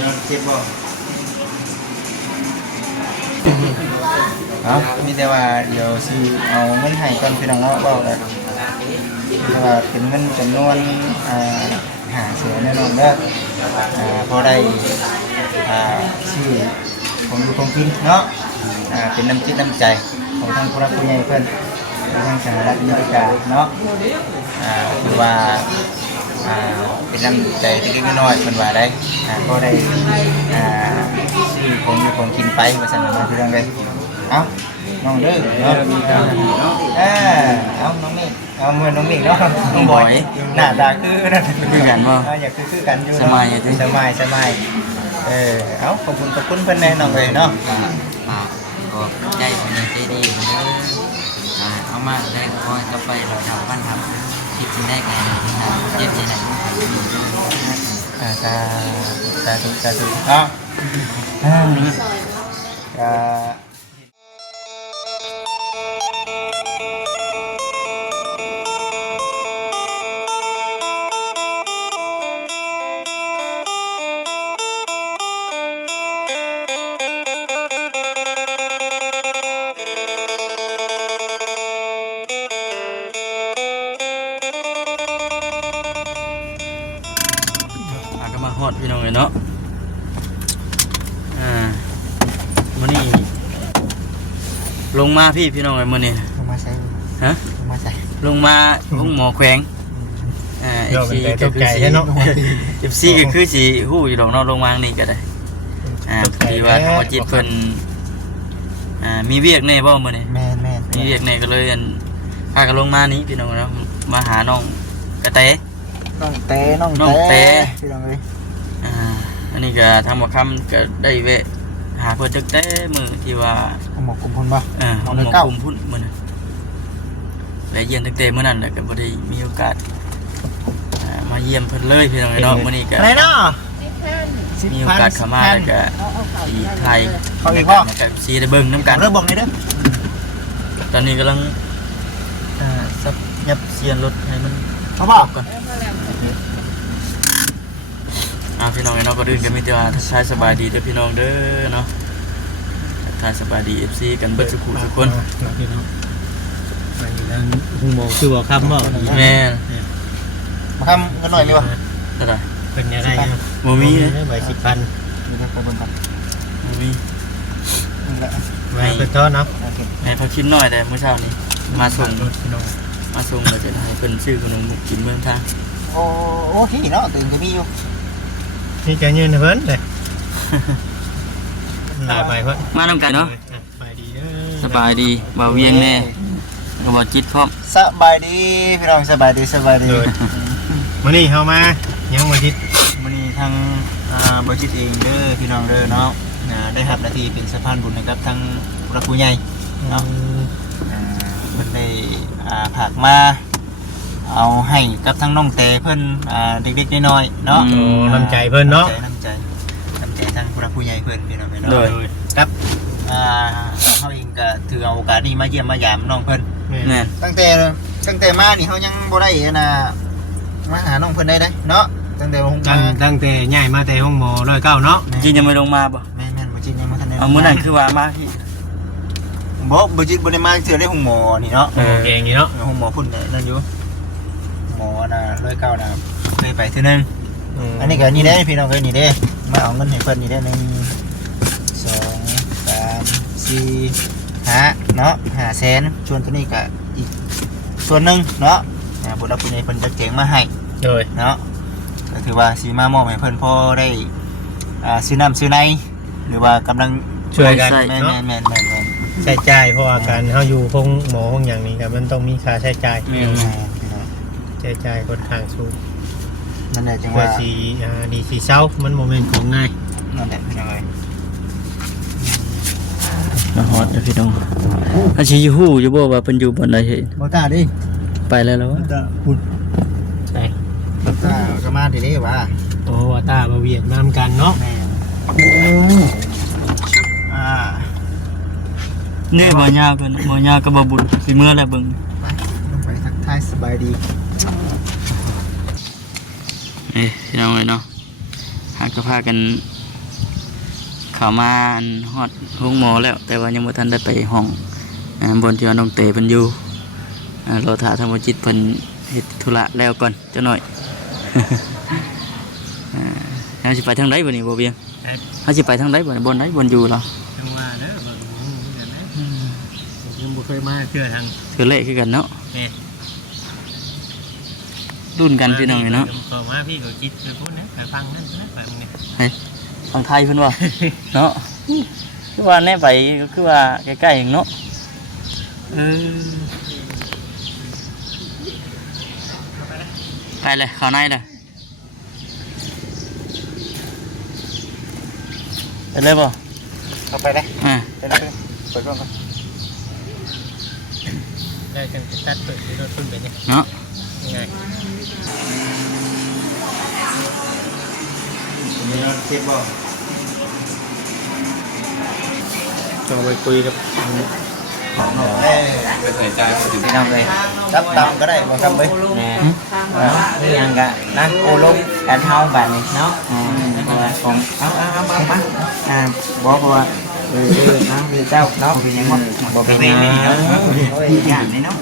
เนาะเจ็บบ่เอามีแต่ว่าเดี๋ยวสิเอาเงินให้ก่อนพี่น้องเนาะเว้าได้แต่ว่าเป็นเงินจำนวน500,000แน่นอนเด้อพอได้ชื่อของอยู่ของกินเนาะเป็นน้ำจิตน้ำใจของทางผู้รักผู้ใหญ่เพิ่นทางสหรัฐอเมริกาเนาะคือว่าเป็นน้ำใจเล็กๆน้อยๆเพิ่นว่าได้ก็ได้ซื้อของอยู่ของกินไปว่าซั่นน่ะพี่น้องเด้อเอ้าน้องเด้อเนาะเอาน้องเมฆเอาเหมือนน้องเมฆเนาะน้องบอยหน้าตาคือนั่นคือกันบ่อยากคือกันอยู่สบายเอาขอบคุณเพิ่นแน่น้องเอ้ยเนาะก็ใจผมใจดีผมเด้อเอามาได้คอยจะไปเราทำบ้านทำคิดสิ่งได้ไงเจ็บที่ไหนสาธุเนาะมาฮอดพี่น้องเลยเนาะมื้อนี้ลงมาพี่น้องเลยมื้อนี้ลงมาใส่ฮะลงมาห้องหมอแขวงFC ก็คือสิเนาะ FC ก็คือสิฮู้อยู่ดอกเนาะลงมานี่ก็ได้ที่ว่าธรรมจิตเพิ่นมีเวียกแน่บ่มื้อนี้แม่นมีเวียกแน่ก็เลยพากันลงมานี้พี่น้องเนาะมาหาน้องกระเตน้องเตพี่น้องเอ้ยอันนี้ก็ทำว่าคำก็ได้เวะหาเพื่อนตึกเต้มือที่ว่าหมอกคุมพุ่นป่ะหมอกคุมพุ่นมือนะและเยี่ยมตึกเต้เมื่อนั้นแหละก็พอดีมีโอกาสมาเยี่ยมเพื่อนเลยพี่น้องเนาะมื่อนี้ก็อะไรเนาะมีโอกาสเข้ามาแล้วก็ที่ไทยเขาอีกพ่อกับซีได้เบิ้งน้ำกันเริ่มบอกเลยเด้อตอนนี้กำลังซับยับเซียนรถให้มันเขาบอกก่อนพี่น้องเราก็ดื่นกันไม่ได้ว่าทักทายสบายดีเด้อพี่น้องเด้อเนาะทักทายสบายดี FC กันเบิดทุกคนพี่น้องไปทางหุงโมคือบอกคำบอกแม่มาคำกันหน่อยมีวะเท่าไหร่เป็นยังไงโมมี่ใบ10,000มีได้ไปบนกันโมมี่ไม่เป็นท่อเนาะให้เขาคิดหน่อยแต่เมื่อเช้านี้มาส่งเราจะให้เป็นชื่อขนมกินเมืองทางโอ้ที่เนาะตื่นจะมีอยู่นี่จะยืนเพิ่นเลยลาไปเพิ่นมาต้องกันเนาะสบายดีบ่าวเวียงแน่ก็บ่จิตพร้อมสบายดีพี่น้องสบายดีมื้อนี้เฮามายังบ่จิตมื้อนี้ทางบ่จิตเองเด้อพี่น้องเด้อเนาะได้รับหน้าที่เป็นสะพานบุญนะครับทางผู้รักผู้ใหญ่เนาะเพิ่นได้ฝากมาเอาให้กับทั้งน้องเตเพิ่นเด็กๆน้อยๆเนาะน้ำใจเพิ่นเนาะน้ำใจทั้งผู้รักผู้ใหญ่เพิ่นพี่น้องเนาะครับเฮาเองก็ถือเอาโอกาสนี้มาเยี่ยมมายามน้องเพิ่นตั้งแต่มานี่เฮายังบ่ได้มาหาน้องเพิ่นได้เนาะตั้งแต่ย้ายมาแต่ห้องหมอ109เนาะจริงยังไม่ลงมาบ่แม่นบ่จริงยังบ่ทันได้เอามื้อนั้นคือว่ามาพี่บ่จริงบ่ได้มาเทื่อได้ห้องหมอนี่เนาะเก่งนี่เนาะห้องหมอพุ่นนั่นอยู่หมอ109นะเคยไปเทื่อนึงอันนี้ก็นี่ได้พี่น้องเอ้ยนี่เด้มาเอาเงินให้เพิ่นนี่ได้1 2 3 4 5เนาะ500,000ส่วนตัวนี้ก็อีกส่วนนึงเนาะผู้รับผู้ใหญ่เพิ่นจัดแจงมาให้เนาะก็ถือว่าสิมามอบให้เพิ่นพอได้ซื้อน้ำซื้อในหรือว่ากำลังช่วยกันแม่นใช้จ่ายเพราะว่าการเฮาอยู่ห้องหมอห้องอย่างนี้ก็มันต้องมีค่าใช้จ่ายใช้จ่ายค่อนข้างสูงนั่นแหละจังว่าสิดีสิเศร้ามันบ่แม่นของง่ายนั่นแหละพี่น้องเอ้ยฮอดพี่น้องอาชีฮู้อยู่บ่ว่าเพิ่นอยู่บ่ได้เฮ็ดบ่ตาดิไปแล้วบ่ตาพุ่นใช่บ่ตาก็มาดิว่าโอ้ว่าตาบ่เวียดนามกันเนาะแม่นี่บ่ยาวกันบ่ยาวก็บ่บุญสิเมื่อแล้วเบิ่งไปทักทายสบายดีพี่น้องเอ้ยเนาะหากก็พากัน เข้ามาฮอดห้องหมอแล้วแต่ว่ายังบ่ทันได้ไปห้องบนที่ว่าน้องเตเพิ่นอยู่รอท่าทางบ่จิตเพิ่นเฮ็ดธุระแล้วก่อนจักหน่อย เฮาสิไปทางใดบ่นี่บ่เบียงเฮาสิไปทางใดบ่บนไหนบนอยู่เหรอ จังว่าเด้อบ่รู้เหมือนกันนะยังบ่เคยมาเทื่อทาง คือเละคือกันเนาะ แม่ รุ่นกันพี่น้องเนาะ ก็มาพี่ก็คิดไปพูดนะไปฟังนั่นนะไปมึงเนี่ย ทางไทยเพิ่นว่า เนาะคือว่าแน่ไปคือว่าใกล้ๆอย่างเนาะไปเลยเข้าในเลยไปเลยบ่ เข้าไปได้ ไปเลยเปิดกล้องก่อน ได้จังตัดเปิดที่รถขึ้นไปเนี่ย เนาะ ง่าย มีรถเก็บบ่ ต้องไปคุยกับ ไปใส่ใจถึงพี่น้องเลยรับตำก็ได้บ่ครับเว้ยนี่ยังกะนั่นโอลงกันเฮาบัดนี้เนาะของเอาบอกว่าน้ำมีเจ้าเนาะเป็นยังบ่เป็นยังเนาะโอ้ยย่านนี่เนาะ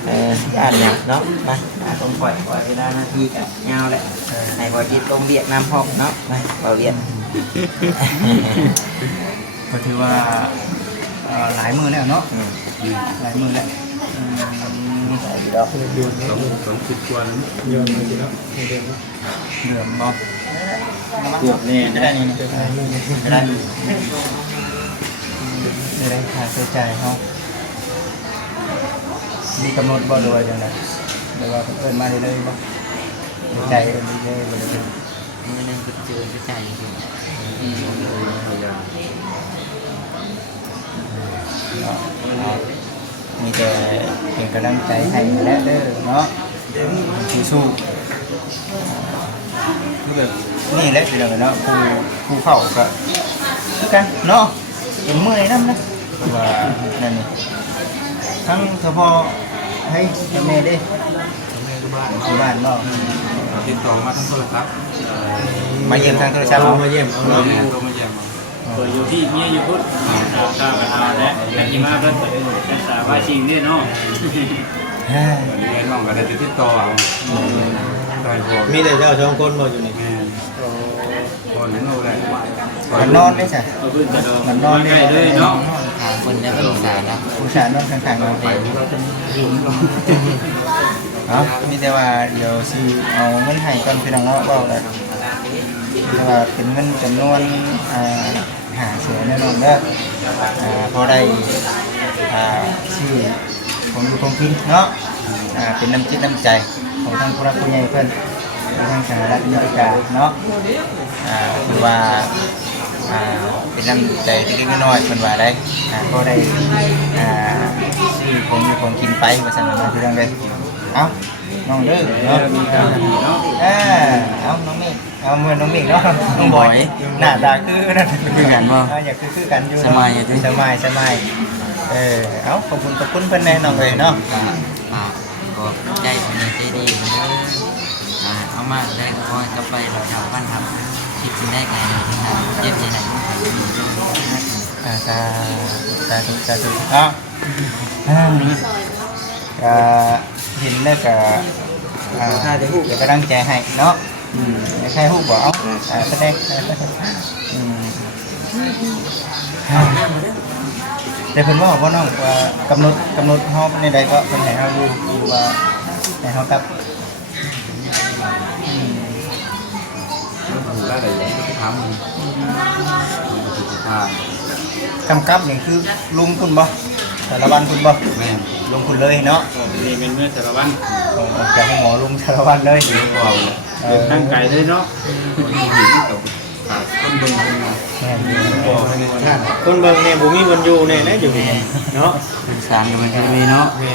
ย่านเนี่ยเนาะมาตรงปล่อยเวลานาทีก็ยาวแหละให้บ่จิตลงเรียกน้ำพอกเนาะไปบ่เรียนก็ถือว่าหลายมือแล้วเนาะหลายมือแล้วดอกเดือน20 กว่าเดือนมาแล้วเดือนบ่เกือบแน่ได้นี่ได้ค่าใช้จ่ายเขามีกำหนดบ่โดยจังได๋หรือว่าเพิ่นมาได้เลยบ่ใจเพิ่นได้เลยบ่ได้ มื้อนึงก็เจอใจอยู่ มีแต่เป็นกำลังใจให้และเด้อเนาะสู้คือแบบนี่แหละเป็นเนาะผู้เฝ้าก็คือกันเนาะเป็นเมื่อยนำนะว่านั่นนี่ทั้งเฉพาะให้แม่เด้บ้านเนาะ ติดต่อมาทางโทรศัพท์ มาเยี่ยมทางโทรศัพท์ มาเยี่ยมเอาเนาะ โทรมาเยี่ยม เปิดอยู่ที่เมียอยู่พุทธข้าวกับข้าวและแต่ที่มาเพิ่นรักษาว่าจริงเนี่ยเนาะ เฮ้ย เรียนน้องก็ได้ติดต่อเอาได้พอ มีแต่เจ้าสองคนบ่อยู่นี่ แม่พอเห็นเอาได้ มันนอนได้จ้ะ เอาพื้นกระโดด มันนอนได้ ใกล้เลยเนาะ ทางคนได้ปรึกษานะ ผู้ชายนอนข้างๆเราไปมีแต่ว่าเดี๋ยวสิเอาเงินให้ก่อนพี่น้องเนาะเว้าแล้วแต่ว่าเป็นเงินจำนวนหาเสียแน่นอนเด้อพอได้ชื่อของอยู่ของกินเนาะเป็นน้ำจิตน้ำใจของทางผู้รักผู้ใหญ่เพิ่นทางสหรัฐอเมริกาเนาะคือว่าเป็นน้ำใจเล็กๆน้อยๆเพิ่นว่าได้ก็ได้ชื่อของอยู่ของกินไปว่าซั่นนะพี่น้องเด้อเอาน้องเด้อเนาะเอาน้องเมฆเอาเมื่อน้องเมฆเนาะน้องบอยหน้าตาคือนั่น คือกันบ่ อยากคือกันอยู่ สบายอยู่ติ สบายเอาขอบคุณเพิ่นแน่น้องเลยเนาะ ก็ใจผมใจดีเด้อเอามาได้ก็คอยก็ไปเราทำบ้านทำคิดได้ไงเจ็บที่ไหน สาธุเนาะเห็นแล้วก็จะกำลังใจให้เนาะใครฮู้บ่เอาแสดงแต่เพิ่นว่าน้องว่ากำหนดเฮาในใดก็เพิ่นให้เฮาอยู่ว่าให้เฮากับ ได้ได้ยังทำมัน กำกับนี่คือลุงคุณบ่สารวัตรคุณบ่ แม่ ลุงคุณเลยเนาะ นี่เป็นเมื่อสารวัตร จากหมอลุงสารวัตรเลย เลี้ยงกว่า เดินทางไกลเลยเนาะ คนหินกับต้นบนคนนะ แม่น บ่ให้ในท่าน คนเบิ่งเนี่ยบ่มีวันอยู่เนี่ยนะอยู่นี่เนาะ สารกันเป็นมีเนาะ แม่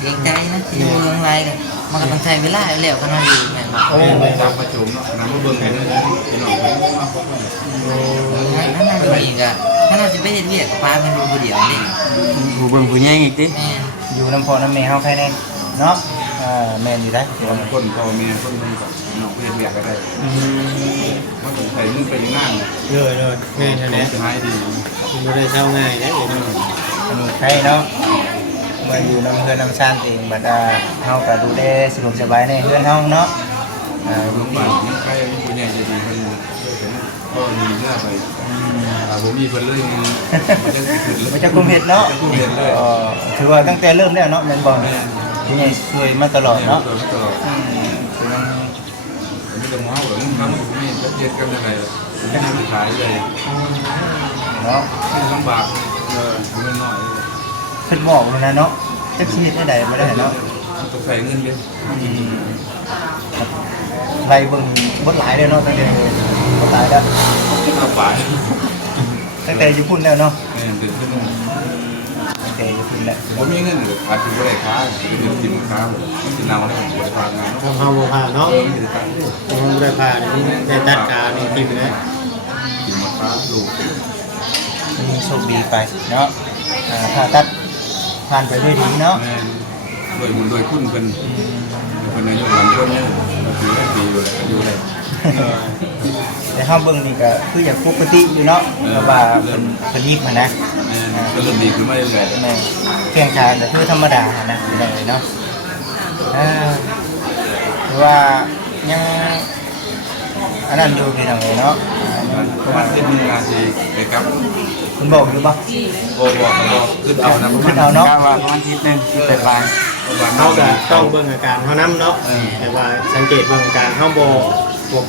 เองใจนะที่เมืองไรกันมันก็ต้องใช้เวลาแล้วก็มาอยู่แม่บอก ไปตามประชุมเนาะนำมาเบิ่งกันพี่น้องไป นั่นน่าจะอีกอ่ะถ้าเราจะไปเฮ็ดเวียกป้าเป็นผู้เดียวนี่ผู้เบิ่งผู้ใหญ่อีกติแม่ อยู่น้ำพอน้ำแม่เฮาใครแน่เนาะแม่นอยู่ได้ คนพ่อแม่คนนึงกับน้องเพื่อนเรียกก็ได้มัน เขาใส่มือไปยังนั่ง เลยแม่นแท้ จะหายดี บ่ได้เช่าง่ายนะเดี๋ยวนี้ อันนี้ใครเนาะมาอยู่น้ำเพื่อนน้ำชานเองบัดเฮาก็ดูแลสะดวกสบายในเพื่อนเฮาเนาะโรงพยาบาลมันใกล้ผู้ใหญ่จะดีเพิ่นก็มีเนื้อไปผมมีเพิ่นเลยมันจะขึ้นเลย มันจะคุมเห็ดเนาะ จะคุมเห็ดเลย ถือว่าตั้งแต่เริ่มแล้วเนาะแม่นบ่ที่ใหญ่ช่วยมาตลอดเนาะ ตลอดไม่ต้องว้าวหรอกครั้งผมมีละเอียดกันยังไงผมไม่ได้ขายเลย เนาะ ไม่ลำบากไม่น้อย เพิ่นบอกแล้วนะเนาะจักสิเฮ็ดได้บ่ได้เนาะ ต้องใส่เงินเยอะ ไล่เบิ่งบ่หลายเลยเนาะตั้งแต่บ่ตายแล้ว ถ้าป่าย ตั้งแต่อยู่พุ่นแล้วเนาะ เนี่ยตื่นขึ้นมา ตั้งแต่อยู่พุ่นแล้ว ผมมีเงินเลยอาจจะไม่ได้ค้าหรือเป็นกินค้าผมกินเอาได้ผมบริการงาน ทำเฮาบ่ผ่าเนาะ ไม่ได้ตังค์ ทำบ่ได้ผ่านี่ได้ตัดขานี่ทิ่มนะ กินหมดฟ้าลูก โชคดีไปเนาะผ่าตัดผ่านไปด้วยดีเนาะ แม่โดยมันโดยคุณเป็นอายุมันคนเนี่ยปีละปีอยู่เลย แต่เฮาเบิ่งนี่ก็คืออยากปกติอยู่เนาะเพราะว่าเพิ่นยิบมานะ ก็เริ่มดีขึ้นมาเรื่อย แม่แข่งขันก็คือธรรมดานะเลยเนาะหรือว่ายังอันนั้นอยู่ที่ทางไหนเนาะ ๆประมาณขึ้นมีงานที่ไปกับ คุณบอกอยู่ปะ บอกขึ้นเอานะ ขึ้นเอาเนาะ กล้าว่าประมาณอาทิตย์หนึงที่ไป เฮาก็ต้องเบิ่งอาการเฮานำเนาะแต่ว่าสังเกตเบิ่งอาการเฮาบ่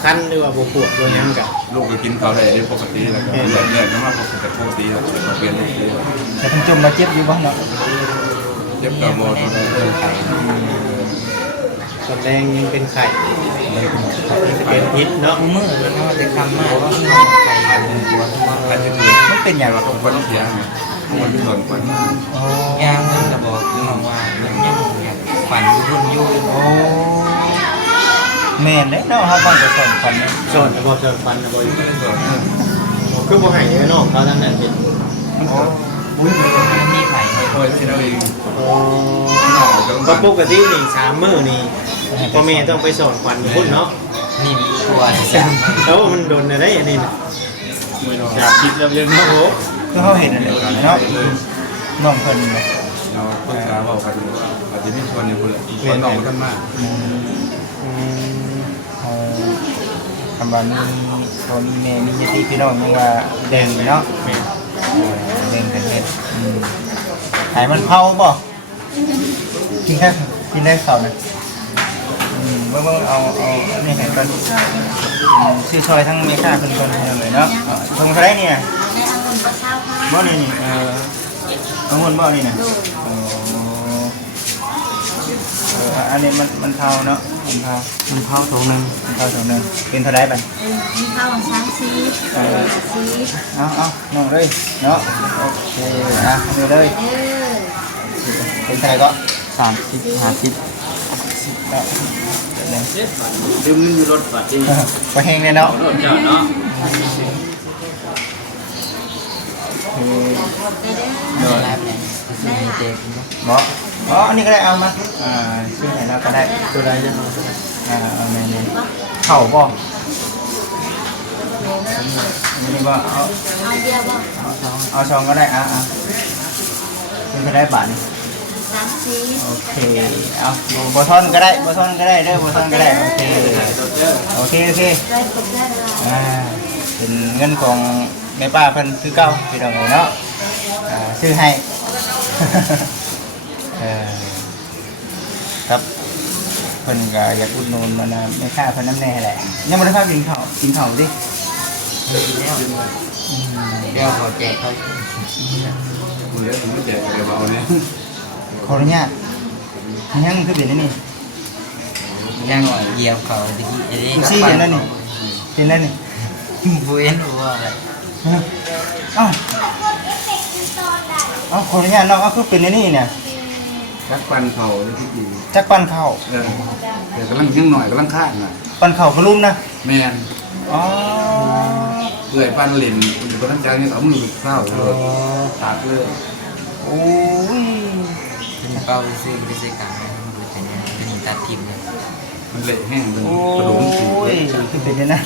คันหรือว่าบ่ปวดบ่หยังก็ ลูกก็กินเขาได้ปกติแล้วก็เลือดน้ำมันปกติแล้วก็เปลี่ยนลูกเลย แต่ทั้งจมมาเจ็บอยู่บ้างเนาะ เจ็บกระโมดเป็นไข่ ตอนแรงยังเป็นไข้จะเป็นพิษเนาะ มือแล้วก็จะคำมากว่า อาจจะเกิด มันเป็นอย่างไร ต้องควันเสียงมันหล่นควัน ยามมันจะบอกคือว่ามันยังฝันอยู่รุ่นอยู่ โอ้แม่นเด้เนาะเขาบ้างจะสอนฟัน สอนบ่สอนฟันบ่อยู่ ไม่ได้สอน คือบ่ให้เนาะเขาทั้งนั้นเป็น อุ้ย มันมีไข่ คอยที่เราเอง ก็ปกตินี่3มื้อนี่พ่อแม่ต้องไปสอนฟันพุ่นเนาะ นี่มีตัวสาม แล้วมันโดนอะไรอันนี้นะอยากคิดแล้วเรื่องโอ้โห คือเขาเห็นอะไรเนาะน้องเพิ่น เราปรึกษาบอกกันว่าอาจจะมีชวนในคนคนน้องกันมาก คำว่ามีพ่อมีแม่มีญาติพี่น้องมีว่าแดงเนาะแดงกันเห็ดหายมันเผาบ่กินได้ข้าวนะเมื่อเอานี่ให้กันชื่อซอยทั้งเมค่าเป็นคนเลยเนาะตรงไรเนี่ยบ่นี่นี่เอาเงินบ่นี่นะอันนี้มันเผาเนาะมันเผาถุงนึงเป็นเท่าไรบัด มีข้าวของช้างซีซี เอาน้องเลยเนาะโอเคเอาเลยเป็นเท่าไรก็ 30 50 เนาะ ดื่มอยู่รถบัดจริง ไปแห้งเลยเนาะ รถเจ้าเนาะ เนาะ ได้ละ หมออันนี้ก็ได้เอามาชื่อไหนเราก็ได้ ตัวใดจะเอา เอาในเข่าบ่อันนี้ว่าเอา เอาเดียวบ่ เอาซองก็ได้เป็นก็ได้บาทนี่ ช้างซี โอเคเอาบอทอนก็ได้บอทอนก็ได้เด้อบอทอนก็ได้โอเคโอเค ได้กดได้ละ เป็นเงินของแม่ป้าเพิ่นคือเก่าพี่น้องเนาะซื้อให้ ครับเพิ่นก็อยากอุดหนุนมันนะไม่ค่าเพิ่นน้ำแน่แหละยังบ่ได้พากินข้าวดิ เดี๋ยวขอแจกเขา คุณเลี้ยงไม่แจกกระเป๋าเนี่ย ขออนุญาตยังคือเป็นนี่ ย่างเหยียบเขาตะกี้จะได้ ดูซี่เป็นแล้วนี่เป็นแล้วนี่ บ่เห็นว่าอะไร เอ้าขออนุญาตน้องคือเป็นนี่เนี่ย รักปันเขาที่ดี จักปั้นข้าว แต่กำลังยังหน่อยกำลังคาดนะ ปั้นข้าวกระลุ่มนะ แมน อ๋อ เปื่อยปันเหล่นอยู่บนน้ำใจนี่เอามือเข้าเลยตัดเลย โอ้ย เป็นเป้าซื้อไปซื้อกลางมันดูเป็นตัดทิมเลย มันเละแห้งเป็น โอ้ กระดูกสี ยคือเป็นอย่างนั้น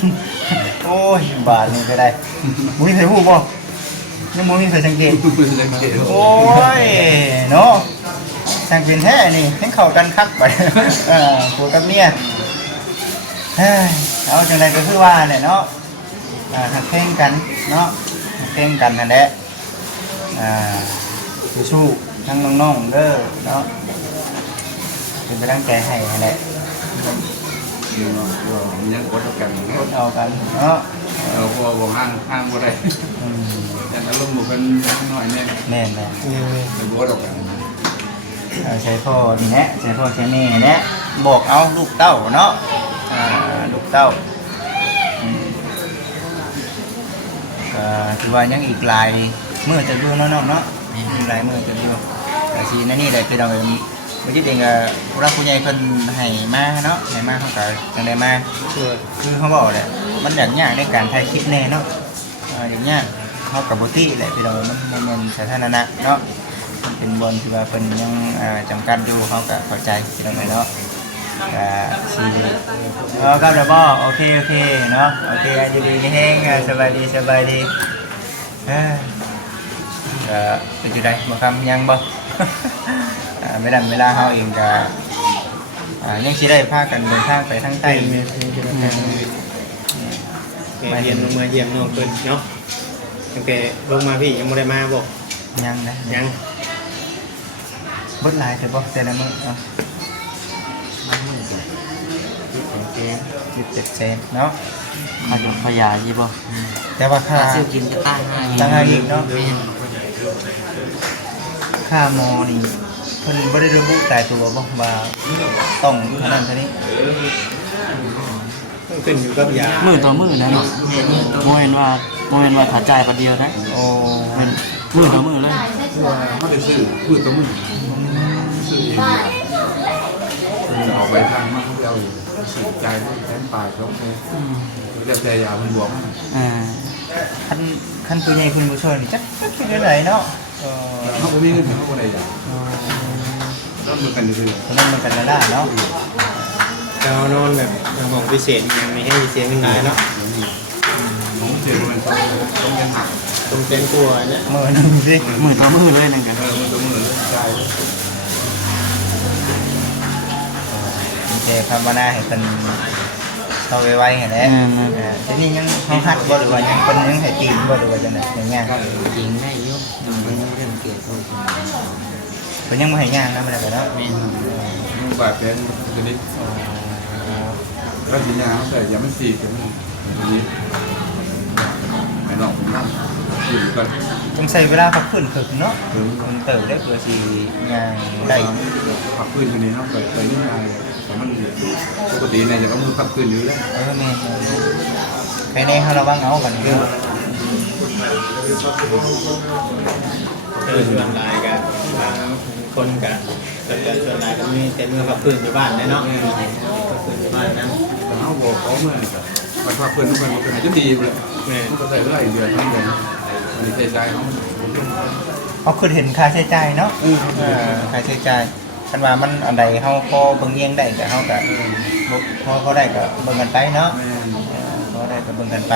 โอ้ยบาทนี่ก็ได้มุ้ยเคยพูดบ่ยังมุ้ยเคยสังเกตโอ้ยเนาะสังเกตแท้นี่ให้เข้ากันคักไปผัวกับเมียเอาจังไดก็คือว่าเนี่ยเนาะหักเพลงกันเนาะหักเพลงกันนั่นแหละสู้ทั้งน้องๆเด้อเนาะเป็นกำลังใจให้นั่นแหละ ยังกดกัน กดเอากันเนาะ พอบอกห้างบ่ได้แต่อารมณ์กันหน่อยเนี่ย แม่นแม่ กดกัน ใช้พ่อนี่แหละใช้พ่อใช้แม่นี่แหละบอกเอาลูกเต้าเนาะลูกเต้าถือว่ายังอีกหลายเมื่อจะดูเนาะเนาะอีกหลายเมื่อจะดูแต่ทีนั่นนี่ได้คือเราไม่ใช่เองผู้รักผู้ใหญ่คนให้มาเนาะให้มาเขาก็จังได้มาคือเขาบอกแหละมันอย่างยากในการถ่ายคลิปแน่เนาะอย่างยากเขากับบุตรีแหละที่เรามันสาธารณะเนาะเป็นบนที่ว่าเป็นยังจำกัดอยู่เขาก็เข้าใจที่เราเนาะสีครับเดี๋ยวบอกโอเคเนาะโอเคดีดีแห้งสบายดีเป็นจุดใดมาคำยังบ่ไม่ดันเวลาเขาเองก็ยังสิได้พากันเดินทางไปทางใต้มาเยี่ยมมาเยี่ยมน้องเพิ่นเนาะตั้งแต่ลงมาพี่ยังไม่ได้มาบอก ยังนะ ยัง บดลายแต่บ่แต่ละมื้อ17 เนาะ ขยายยี่บ่ แต่ว่าค่า ซื้อกินก็ตั้งตั้ให้งอีกเนาะค่าหมอนี่เพิ่นบ่ได้ระบุตายตัวบ่ว่าต้องเท่านั้นเท่านี้ ต้องขึ้นอยู่กับยา มือต่อมือนะเนาะโมเห็นว่าขาจ่ายประเดียวนะ โอ้ มันมือต่อมือเลย เขาจะซื้อพืชกับมือซื้อเองออกไปทางมากเขาเอาอยู่สื่อใจว่าแทนปลายเขาเรียกใจยามันบวก คันผู้ใหญ่คุณผู้ช่วยนี่จักเป็นจังไดเนาะเขาไม่มีเงินเขาอะไรอย่างต้องมือกันอยู่เลย เพราะนั้นมันกันละเนาะ เรานอนแบบของพิเศษยังไม่ให้เสียเงินได้เนาะ ผมเสียมันต้องยังหัก ตรงเต็นกลัวเนี่ย มื้อนึงสิ มือต่อมือเลยนั่นกัน มันต้องมือใจ แต่ภาวนาให้เพิ่นเข้าไวๆให้แหละทีนี้ยังเฮาฮัดบ่หรือว่ายังเพิ่นยังให้ตีนบ่หรือว่าจังได๋อย่างเงี้ย จริงได้ยุ่มันเรื่องเกี่ยวกับ เพิ่นยังบ่ให้ย่างนำอะไรก็เนาะ มันบาดแผลจะนิดแล้วทีนี้เขาใส่ยามันสีกันนี่ไม่หลอกผมนั่งอยู่กัน ต้องใช้เวลาพักฟื้นฝึกเนาะมันเติบได้เพื่อสิย่างได้ พักพื้นคนนี้เขาเคยนี่มาแต่มันปกติเนี่ยจะต้องมือพักพื้นอยู่แล้ว แม่ใครแน่เฮาระวังเอากันเด้อ ส่วนลายกันบางคนกันส่วนลายก็มีแต่เมื่อพักพื้นอยู่บ้านเนาะพักพื้นอยู่บ้านนะ แต่เขาบอกเขาเมื่อมันพักพื้นทุกคนมันเป็นจะดีเลยมันก็ใส่เรื่อยเดือนทั้งเดือนอันนี้ใจเขา เขาคือเห็นค่าใช้จ่ายเนาะค่าใช้จ่ายคันว่ามันอันใดเฮาพอเบิ่งเองได้ก็เฮาก็พอได้ก็เบิ่งกันไปเนาะพอได้ก็เบิ่งกันไป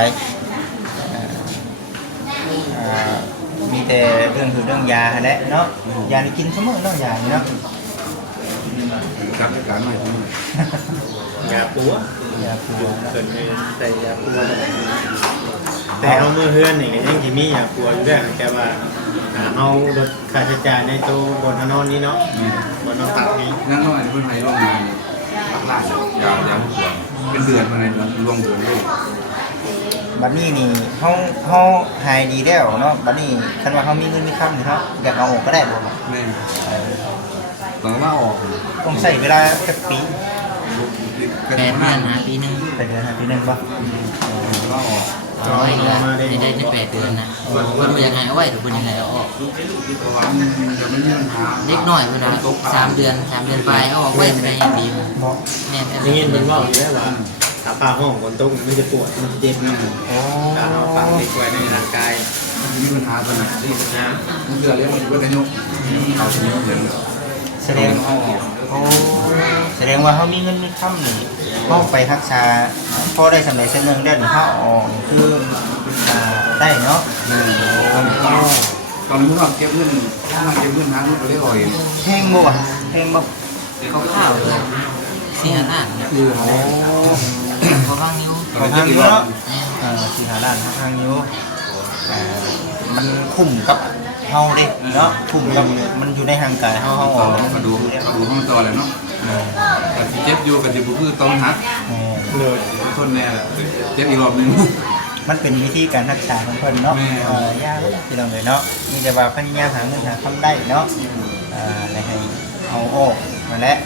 มีแต่เรื่องยาแหละเนาะยานี่กินชั่วโมงเนาะยานี่เนาะ จับการใหม่ทั้งหมด ยาปัวย าปัว เกิดแต่ยาปัวแต่เอาเมื่อเฮือนนี่ก็ยังจะมียาปัวอยู่ด้วยแต่ว่าเอาลดค่าใช้จ่ายในตัวบนถนนนี้เนาะบนนอนตักนี้ นั่งเข้ามาในพื้นไทยร่วมงานหลักล้านยาหัวเป็นเดือนมาในร่วงเดือนด้วย บัดนี้นี่เฮาหายดีแล้วเนาะบัดนี้คันว่าเฮามีเงินมีคำนี่เนาะอยากเอาออกก็ได้บ่ แม่หลังว่าออก ต้องใช้เวลาสักปี กัน 8 มา เดือนนะปีนึง ไปเดือนปีนึงบ่ ว่าออก ร้อยละได้8 เดือนนะคนบ่อยากให้เอาไว้หรือคนยังไงเอาออก เพราะว่ามันจะไม่มีปัญหา เล็กน้อยเพิ่นว่า3 เดือนไปเอาออกไว้ได้อย่างดี บ่ แน่น นี่ยินเป็นว่าอยู่แล้วว่าถ้าผ้าห้องคนตรงมันจะปวดมันจะเจ็บนะ โอ้ ถ้าเราฝังเด็กไว้ในร่างกาย มันมีปัญหาปัญหาที่ นะ มันเดือดเรียกมันอยู่ในยุคเอาชนิดเดือด แสดงว่าเฮามีเงินมีคำนี่เฮาไปรักษาพอ อได้สำเร็จเส้นหนึ่งได้หนึ่งข้าวออกคือได้เนาะ ตอนนี้เราเก็บเงินทางเก็บเงินทางเราเรียกว่าเอง เพลงบ่อ่ะเพลงบ่ ข้าวเลยเสียหน้าเนี่ย คือโอ้ เขาข้างนิ้ว ขอทางนิ้วเนาะสี่หาด้านทางนิ้วมันคุ้มกับเฮาดิเนาะคุ้มกับมันอยู่ในห่างกายเฮา ต่อมาดูห้องต่อเลยเนาะแต่ที่เจ็บอยู่กับที่บุคือต้องหัก เลย ทนแน่เจ็บอีกรอบนึง มันเป็นวิธีการรักษาของเพิ่นเนาะยากที่เราเลยเนาะมีแต่ว่าพยายามหาเงินหาคำได้เนาะแล้วให้เอาออกมาแล้ว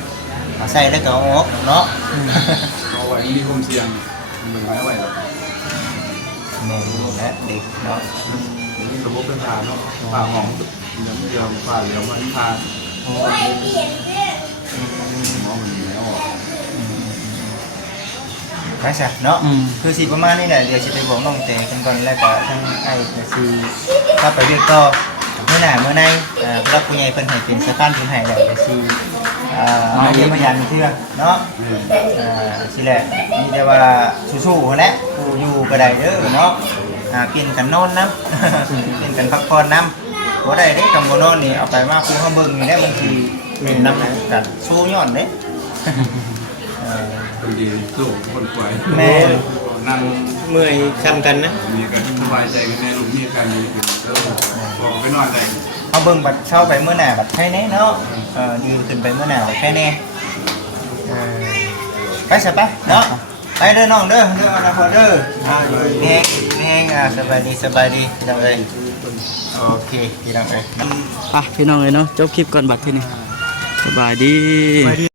เอาใส่แล้วก็เอาออกเนาะ เอาไว้มีความเสี่ยงมันไม่ไหวหรอก แม่และเด็กเนาะ นี่ระบบเป็นทางเนาะป่าหมองเดียวป่าเดียวมันทางหมอมันแล้ว ไปซะเนาะคือสิประมาณนี้แหละเดี๋ยวสิไปบอกน้องเต๋กันก่อนแล้วก็ทั้งไอ้ก็สิถ้าไปเรียกต่อเมื่อหน้าเมื่อในรับผู้ใหญ่เพิ่นให้เป็นสะพานเพิ่นให้แล้วก็สิมาเยี่ยมมายามเทื่อเนาะสิแหละมีแต่ว่าสู้ๆแหละผู้อยู่ก็ได้เด้อเนาะเปลี่ยนกันนอนนำ เปลี่ยนกันพักผ่อนนำบ่ได้เด้กำบ่นอนนี่เอาไปมาผู้เฮาเบิ่งนี่แหละบางทีเป็นนำกันสู้ย้อนเด้ คนดีสู้คนป่วย แม่ นั่ง เมื่อยคำกันนะ มีกันสบายใจกันในลูกนี่กันมีคือบอกไปนอนได้ เอาเบิ่งบัดเช้าไปเมื่อหน้าบัดไข้แน่เนาะยืนขึ้นไปเมื่อหน้าบัดไข้แน่ไปซะไปเนาะไปเด้อน้องเด้อเด้อนะพ่อเด้ออยู่แห้งสบายดีพี่น้องเอ้ยโอเคพี่น้องเอ้ย ไปพี่น้องเลยเนาะจบคลิปก่อนบัดที่นี่สบายดี